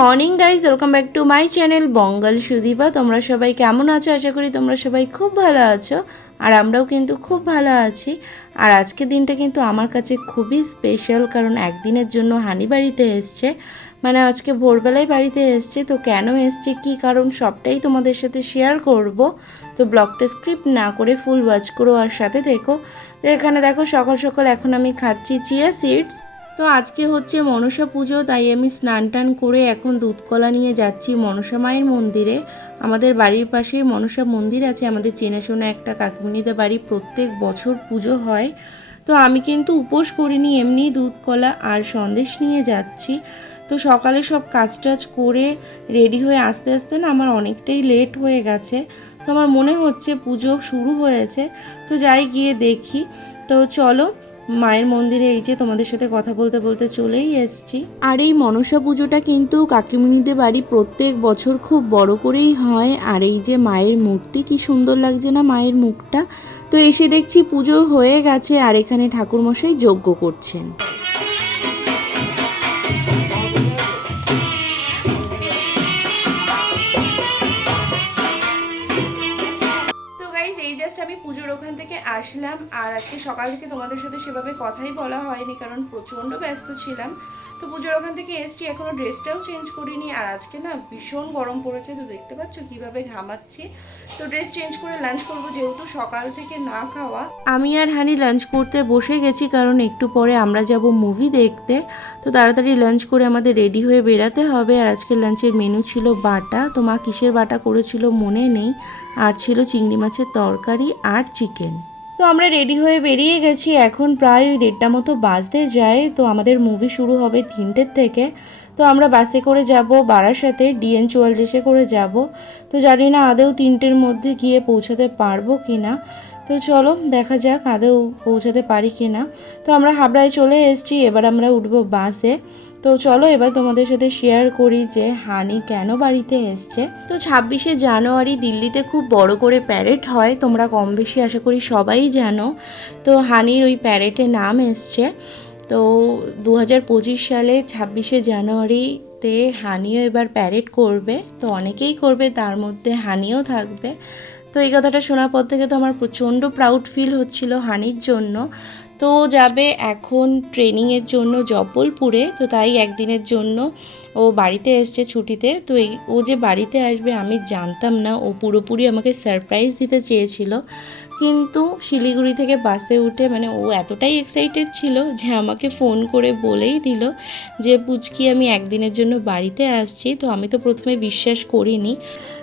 Morning guys welcome back to my channel Bangal Sudipa তোমরা সবাই কেমন আছো? আশা করি তোমরা সবাই খুব ভালো আছো, আর আমরাও কিন্তু খুব ভালো আছি। আর আজকে দিনটা কিন্তু আমার কাছে খুবই স্পেশাল কারণ একদিনের জন্য হানি বাড়িতে এসছে। মানে আজকে ভোরবেলায় বাড়িতে এসছে, তো কেন এসছে, কি কারণ সবটাই তোমাদের সাথে শেয়ার করব। তো ব্লগটা স্ক্রিপ্ট না করে ফুল ওয়াচ করো, আর সাথে দেখো। তো এখানে দেখো, সকাল সকাল এখন আমি খাচ্ছি চিয়া সিডস তো আজকে হচ্ছে মনসা পুজো, তাই আমি স্নান টান করে এখন দুধকলা নিয়ে যাচ্ছি মনসা মায়ের মন্দিরে। আমাদের বাড়ির পাশে মনসা মন্দির আছে, আমাদের চেনাশোনা একটা কাকিমণিতে বাড়ি। প্রত্যেক বছর পুজো হয়। তো আমি কিন্তু উপোস করিনি এমনি দুধ কলা আর সন্দেশ নিয়ে যাচ্ছি। তো সকালে সব কাজ টাজ করে রেডি হয়ে আস্তে আস্তে না আমার অনেকটাই লেট হয়ে গেছে। তো আমার মনে হচ্ছে পুজো শুরু হয়েছে। তো যাই গিয়ে দেখি। তো চলো মায়ের মন্দিরে এই যে তোমাদের সাথে কথা বলতে বলতে চলেই এসছি। আর এই মনসা পুজোটা কিন্তু কাকিমুনিদের বাড়ি প্রত্যেক বছর খুব বড় করেই হয়। আর এই যে মায়ের মূর্তি, কি সুন্দর লাগছে না মায়ের মুখটা? তো এসে দেখছি পুজো হয়ে গেছে আর এখানে ঠাকুরমশাই যজ্ঞ করছেন। আসলাম। আর আজকে সকাল থেকে তোমাদের সাথে সেভাবে কথাই বলা হয়নি, কারণ প্রচণ্ড ব্যস্ত ছিলাম। তো পুজোর ওখান থেকে এসছি, এখনও ড্রেসটাও চেঞ্জ করিনি। আর আজকে না ভীষণ গরম পড়েছে, তো দেখতে পাচ্ছ কীভাবে ঘামাচ্ছি। তো ড্রেস চেঞ্জ করে লাঞ্চ করব, যেহেতু সকাল থেকে না খাওয়া। আমি আর হানি লাঞ্চ করতে বসে গেছি, কারণ একটু পরে আমরা যাব মুভি দেখতে। তো তাড়াতাড়ি লাঞ্চ করে আমাদের রেডি হয়ে বেরাতে হবে। আর আজকে লাঞ্চের মেনু ছিল বাটা। তো মা কিসের বাটা করেছিল মনে নেই। আর ছিল চিংড়ি মাছের তরকারি আর চিকেন। তো আমরা রেডি হয়ে বেরিয়ে গেছি। এখন প্রায় ওই দেড়টা মতো বাজতে যায়। তো আমাদের মুভি শুরু হবে তিনটের থেকে। তো আমরা বাসে করে যাব বারাসাতে ডিএন চুয়াল্লিশে করে যাব। তো জানি না আদেও তিনটের মধ্যে গিয়ে পৌঁছাতে পারব কি না তো চলো, দেখা যাক আদেও পৌঁছাতে পারি কি না তো আমরা হাবড়ায় চলে এসেছি। এবার আমরা উঠবো বাসে তো চলো এবার তোমাদের সাথে শেয়ার করি যে হানি কেন বাড়িতে এসছে। তো ছাব্বিশে জানুয়ারি দিল্লিতে খুব বড় করে প্যারেড হয়, তোমরা কম বেশি আশা করি সবাই জানো। তো হানির ওই প্যারেডে নাম এসছে। তো দু হাজার পঁচিশ সালে ছাব্বিশে জানুয়ারিতে হানিও এবার প্যারেড করবে, তো অনেকেই করবে, তার মধ্যে হানিও থাকবে। তো এই কথাটা শোনার পর থেকে তো আমার প্রচণ্ড প্রাউড ফিল হচ্ছিল হানির জন্য। তো যাবে এখন ট্রেনিংয়ের জন্য জব্বলপুরে তো তাই একদিনের জন্য ও বাড়িতে এসছে ছুটিতে। তো এই ও যে বাড়িতে আসবে আমি জানতাম না, ও পুরোপুরি আমাকে সারপ্রাইজ দিতে চেয়েছিল। কিন্তু শিলিগুড়ি থেকে বাসে উঠে মানে ও এতটাই এক্সাইটেড ছিল যে আমাকে ফোন করে বলেই দিল যে, পুচকি, আমি একদিনের জন্য বাড়িতে আসছি। তো আমি তো প্রথমে বিশ্বাস করিনি।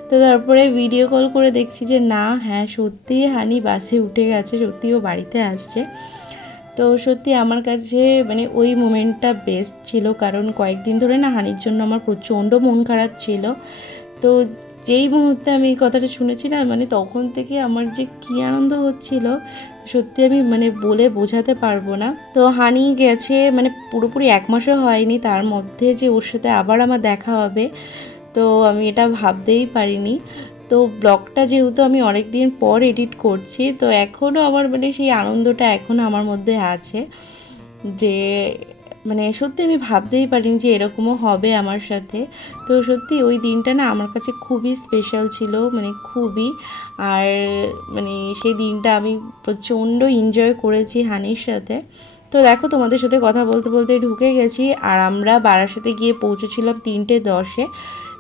তো তারপরে ভিডিও কল করে দেখছি যে, না হ্যাঁ সত্যিই হানি বাসে উঠে গেছে সত্যি ও বাড়িতে আসছে। তো সত্যি আমার কাছে মানে ওই মোমেন্টটা বেস্ট ছিল। কারণ কয়েকদিন ধরে না হানির জন্য আমার প্রচণ্ড মন খারাপ ছিল। তো যেই মুহূর্তে আমি এই কথাটা শুনেছি না মানে তখন থেকে আমার যে কী আনন্দ হচ্ছিল, সত্যি আমি মানে বলে বোঝাতে পারব না। তো হানি গেছে মানে পুরোপুরি এক মাসও হয়নি, তার মধ্যে যে ওর সাথে আবার আমার দেখা হবে, তো আমি এটা ভাবতেই পারিনি। তো ব্লগটা যেহেতু আমি অনেক দিন পর এডিট করছি, তো এখনও আমার মানে সেই আনন্দটা এখনও আমার মধ্যে আছে যে মানে সত্যি আমি ভাবতেই পারিনি যে এরকমও হবে আমার সাথে। তো সত্যি ওই দিনটা না আমার কাছে খুবই স্পেশাল ছিল মানে খুবই। আর মানে সেই দিনটা আমি প্রচণ্ড এনজয় করেছি হানির সাথে। তো দেখো তোমাদের সাথে কথা বলতে বলতে ঢুকে গেছি, আর আমরা বারাসাতে গিয়ে পৌঁছেছিলাম তিনটে দশে।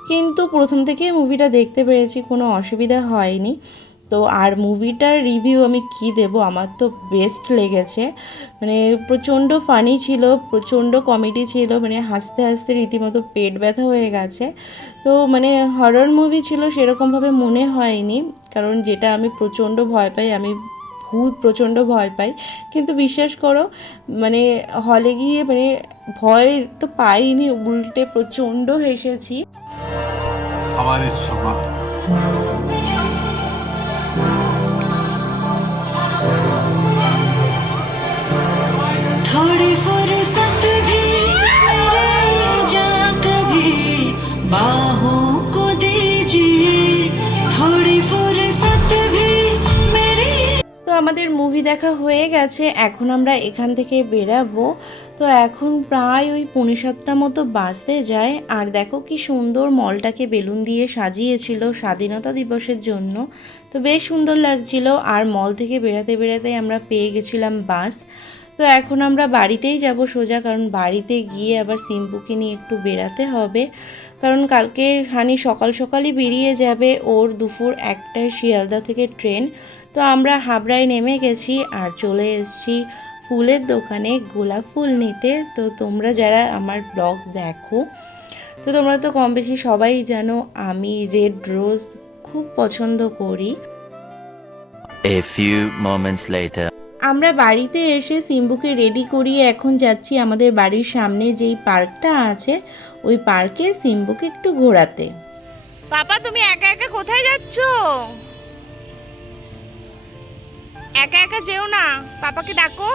কিন্তু প্রথম থেকে মুভিটা দেখতে পেরেছি, কোনো অসুবিধা হয়নি। তো আর মুভিটার রিভিউ আমি কি দেব? আমার তো বেস্ট লেগেছে। মানে প্রচণ্ড ফানি ছিল, প্রচণ্ড কমেডি ছিল মানে হাসতে হাসতে রীতিমতো পেট ব্যথা হয়ে গেছে। তো মানে হরর মুভি ছিল সেরকমভাবে মনে হয়নি, কারণ যেটা আমি প্রচণ্ড ভয় পাই, আমি ভূত প্রচণ্ড ভয় পাই। কিন্তু বিশ্বাস করো মানে হলে গিয়ে মানে ভয় তো পাইনি, উল্টে প্রচণ্ড হেসেছি। havale tutma. আমাদের মুভি দেখা হয়ে গেছে, এখন আমরা এখান থেকে বেরাবো। তো এখন প্রায় ওই পৌনে সাতটা মতো বাজতে যায়। আর দেখো কি সুন্দর মলটাকে বেলুন দিয়ে সাজিয়েছিল স্বাধীনতা দিবসের জন্য। তো বেশ সুন্দর লাগছিল। আর মল থেকে বেরাতে বেরাতে আমরা পেয়ে গেছিলাম বাস। তো এখন আমরা বাড়িতেই যাব সোজা, কারণ বাড়িতে গিয়ে আবার সিম্পুকে নিয়ে একটু বেরাতে হবে। কারণ কালকে হানি সকাল সকালই বেরিয়ে যাবে ওর দুপুর একটায় শিয়ালদা থেকে ট্রেন। তো আমরা হাবড়ায় নেমে গেছি আর চলে এসেছি ফুলের দোকানে গোলাপ ফুল নিতে। তো তোমরা যারা আমার ব্লগ দেখো তো তোমরা তো কম বেশি সবাই জানো আমি রেড রোজ খুব পছন্দ করি। A few moments later. আমরা বাড়িতে এসে সিম্বুকে রেডি করিয়ে এখন যাচ্ছি আমাদের বাড়ির সামনে যেই পার্কটা আছে ওই পার্কে সিম্বুকে একটু ঘোরাতে। পাপা তুমি একা একা কোথায় যাচ্ছ? একা একা যেও না পাপাকে ডাকো।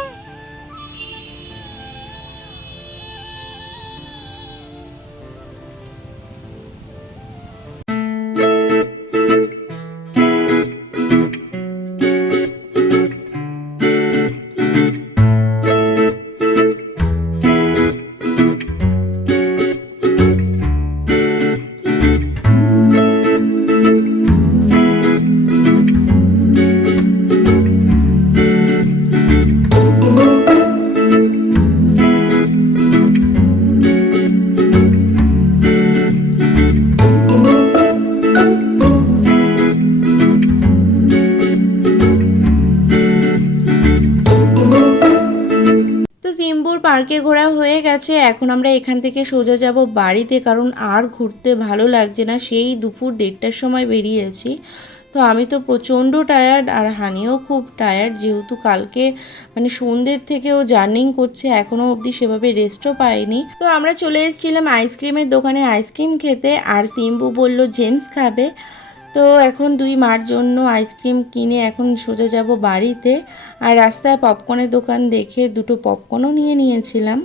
পার্কে ঘোরা হয়ে গেছে। এখন আমরা এখান থেকে সোজা যাব বাড়িতে, কারণ আর ঘুরতে ভালো লাগছে না। সেই দুপুর দেড়টার সময় বেরিয়েছি। তো আমি তো প্রচণ্ড টায়ার্ড আর হানিও খুব টায়ার্ড যেহেতু কালকে মানে সন্ধ্যের থেকেও জার্নিং করছে এখনও অবধি সেভাবে রেস্টও পাইনি। তো আমরা চলে এসেছিলাম আইসক্রিমের দোকানে। আইসক্রিম খেতে আর সিম্বু বলল জেন্টস খাবে? তো এখন দুই মার জন্য আইসক্রিম কিনে এখন সোজা যাব বাড়িতে আর রাস্তায় পপকর্নের দোকান দেখে দুটো পপকর্নও নিয়ে নিয়েছিলাম।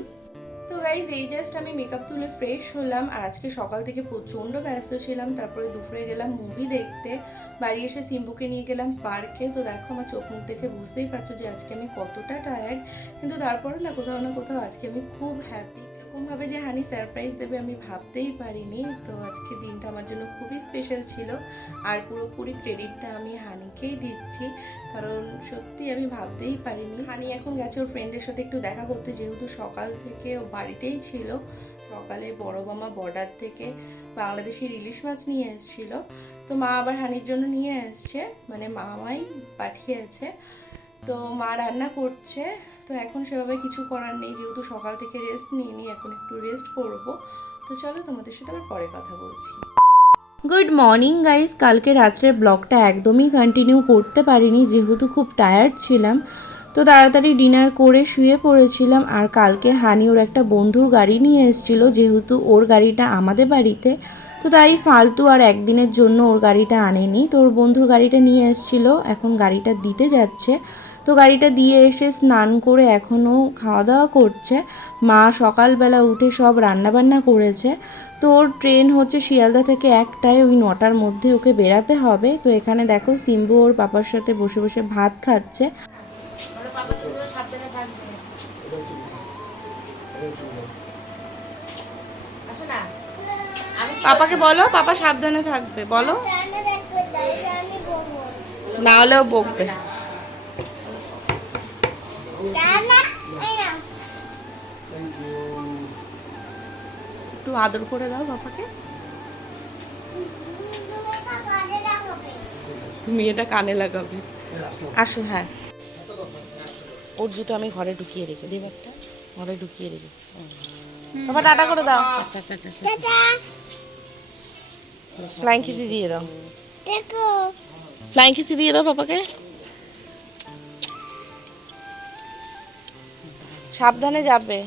তো গাইজ এই জাস্ট আমি মেকআপ তুলে ফ্রেশ হলাম আর আজকে সকাল থেকে প্রচণ্ড ব্যস্ত ছিলাম, তারপরে দুপুরে গেলাম মুভি দেখতে। বাড়ি এসে সিম্বুকে নিয়ে গেলাম পার্কে তো দেখো আমার চোখ মুখ দেখে বুঝতেই পারছ যে আজকে আমি কতটা টায়ার্ড কিন্তু তারপরে না কোথাও না কোথাও আজকে আমি খুব হ্যাপি এরকমভাবে যে হানি সারপ্রাইজ দেবে আমি ভাবতেই পারিনি। তো আজকে দিনটা আমার জন্য খুবই স্পেশাল ছিল। আর পুরোপুরি ক্রেডিটটা আমি হানিকেই দিচ্ছি। কারণ সত্যি আমি ভাবতেই পারিনি। হানি এখন গেছে ওর ফ্রেন্ডের সাথে একটু দেখা করতে, যেহেতু সকাল থেকে ও বাড়িতেই ছিল। সকালে বড় মামা বর্ডার থেকে বাংলাদেশি ইলিশ মাছ নিয়ে এসেছিল। তো মা আবার হানির জন্য নিয়ে এসছে মানে মামাই পাঠিয়েছে। তো মা রান্না করছে। তো এখন সেভাবে কিছু করার নেই, যেহেতু সকাল থেকে রেস্ট নিইনি, এখন একটু রেস্ট করব। তো চলো তোমাদের সাথে আবার পরে কথা বলছি। গুড মর্নিং গাইস কালকে রাত্রের ব্লগটা একদমই কন্টিনিউ করতে পারিনি, যেহেতু খুব টায়ার্ড ছিলাম। তো তাড়াতাড়ি ডিনার করে শুয়ে পড়েছিলাম, আর কালকে হানি ওর একটা বন্ধুর গাড়ি নিয়ে এসেছিল, যেহেতু ওর গাড়িটা আমাদের বাড়িতে। তো তাই ফালতু আর একদিনের জন্য ওর গাড়িটা আনেনি। তো ওর বন্ধুর গাড়িটা নিয়ে এসেছিল, এখন গাড়িটা দিতে যাচ্ছে। তো গাড়িটা দিয়ে এসে স্নান করে এখনও খাওয়া দাওয়া করছে। মা সকালবেলা উঠে সব রান্নাবান্না করেছে। তো ওর ট্রেন হচ্ছে শিয়ালদা থেকে একটায় ওই নটার মধ্যে ওকে বেরাতে হবে। তো এখানে দেখো সিম্বু ওর পাপার সাথে বসে বসে ভাত খাচ্ছে। পাপাকে বলো পাপা সাবধানে থাকবে বলো। না হলেও বকবে। একটু আদর করে দাও পাপাকে তুমি এটা কানে লাগাবে। আসো হ্যাঁ। ওর জুতো আমি ঘরে ঢুকিয়ে রেখে দেব একটা? ঘরে ঢুকিয়ে রেখেছি। বাবা টাটা করে দাও। ফ্লাইং কিসি দিয়ে দাও। ফ্লাইং কিসি দিয়ে দাও পাপাকে সাবধানে যাবে।